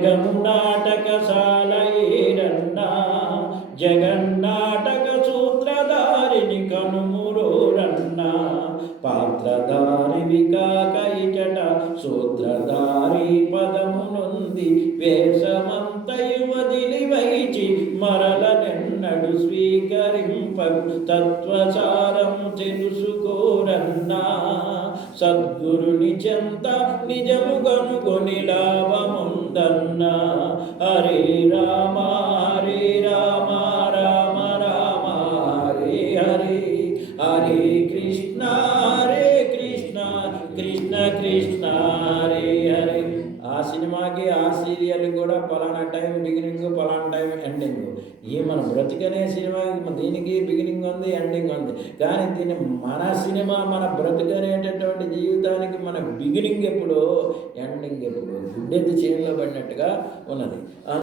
జగన్నాటకశాల ఏరన్నా జగన్నాటక సూత్రధారిని కనుమురోరన్నా పాత్రధారి వికాక ఇచట సూత్రధారి పదమునుంది వేషమంత యువదిలి వైచి మరల నిన్నడు స్వీకరింప తత్వసారము తెలుసుకోరన్నా సద్గురుని చెంత నిజము కనుగొనిలా లాభముందన్నా హరే రామ హరే రామ రామ రామ హరే హరే. హరే కృష్ణ హరే కృష్ణ కృష్ణ కృష్ణ హరే హరే. ఆ సినిమాకి ఆ సీరియల్ కూడా పలానా టైం బిగినింగ్ పలానా టైం ఎండింగ్ ఈ మన బ్రతికనే సినిమాకి మన దీనికి బిగినింగ్ ఉంది ఎండింగ్ ఉంది. కానీ దీని మన సినిమా మన బ్రతుకనేటటువంటి జీవితానికి మన బిగినింగ్ ఎప్పుడు ఎండింగ్ ఎప్పుడు గుడ్డెద్దు పడినట్టుగా ఉన్నది.